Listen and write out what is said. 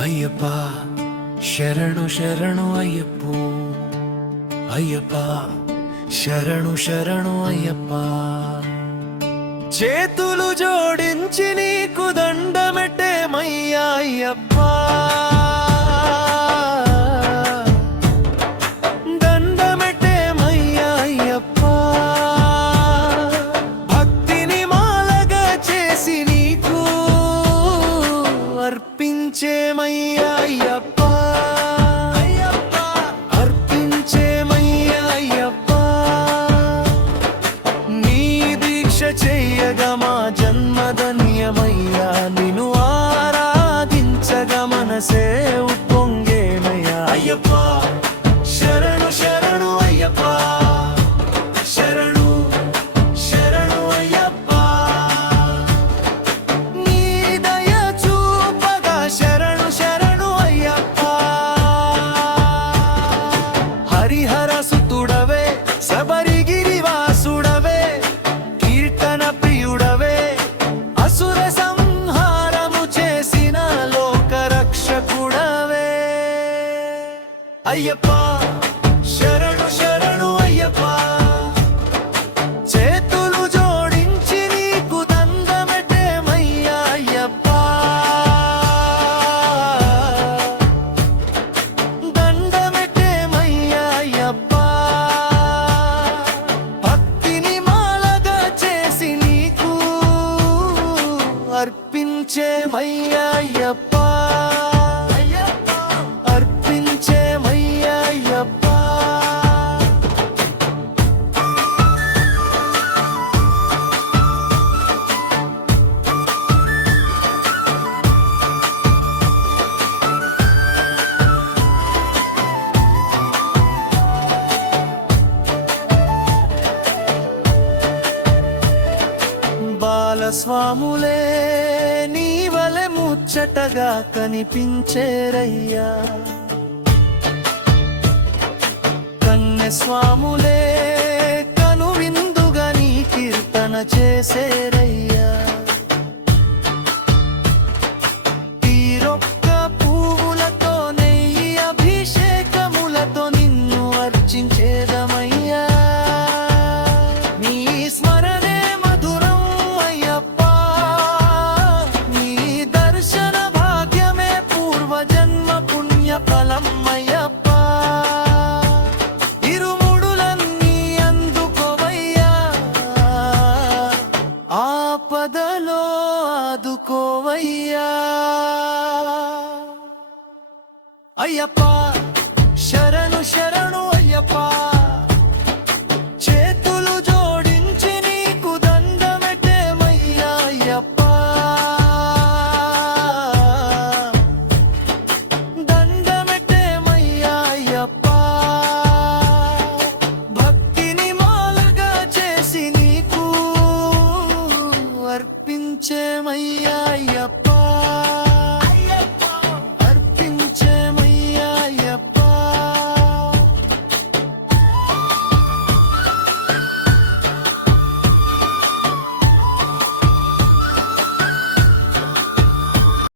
అయ్యప్ప శరణు శరణు అయ్యప్పో. అయ్యప్ప శరణు శరణు అయ్యప్ప. చేతులు జోడించి నీకు దండమెట్టేమయ్యా అయ్యప్ప. చెయ్యగా మా జన్మధన్యమయ్యా. నిన్ను ఆరాధించగా మనసే అయ్యప్ప శరణు శరణు అయ్యప్ప. చేతులు జోడించి నీకు దండమెట్టేమయ్యా అయ్యప్ప. దండమెట్టేమయ్యా అయ్యప్ప. భక్తిని మాలగా చేసి నీకు అర్పించేమయ్యా అయ్యప్ప. స్వాములే నీ వలె ముచ్చటగా కనిపించేరయ్యా. కన్యస్వాములే కను విందుగా నీ కీర్తన చేసేరయ్యా. ఆపదలో ఆదుకోవయ్యా అయ్యప్ప శరణు శరణు అయ్యప్ప